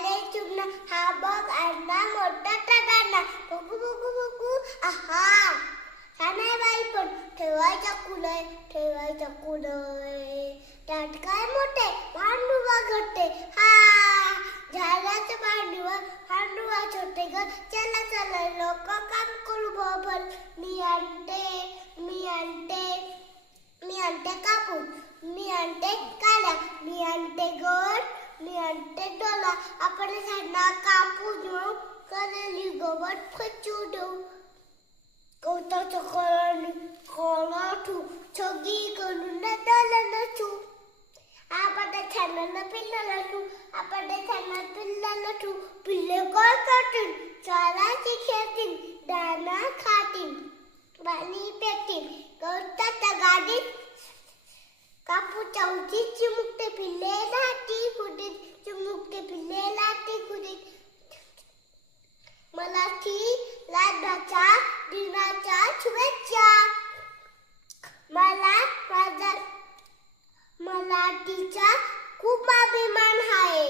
आले चुना हा बघ अण्णा मोठा टगाना बघू बघू बघू आहा नाही बाई पण ठेवायचा कुलय त्यात काय मोठे भांडुवा घट्टे हा झाडाच्या भांडुवा छोटे ग चला चला लोक काम करू बबल मी आणते कापूस मी आणते काला मी आणते गोड मी आणते डोला आपण झाडा कापू देऊ करेली गवत फचू देऊ कौताचं कळठू छगी करून डोलनचू आपण छान पिल्लाला ठू पिल्ले काय करतील चालाची खेळतील दाना खातील पाणी पेतील गवताच्या गाडीत कापू चौची चिमुकते पिल्ले लाटी कुडीत चिमुकते पिल्ले लाटी कुडीत मराठी लाडाच्या दिनाच्या शुभेच्छा मला माझा मराठीचा खूप अभिमान आहे.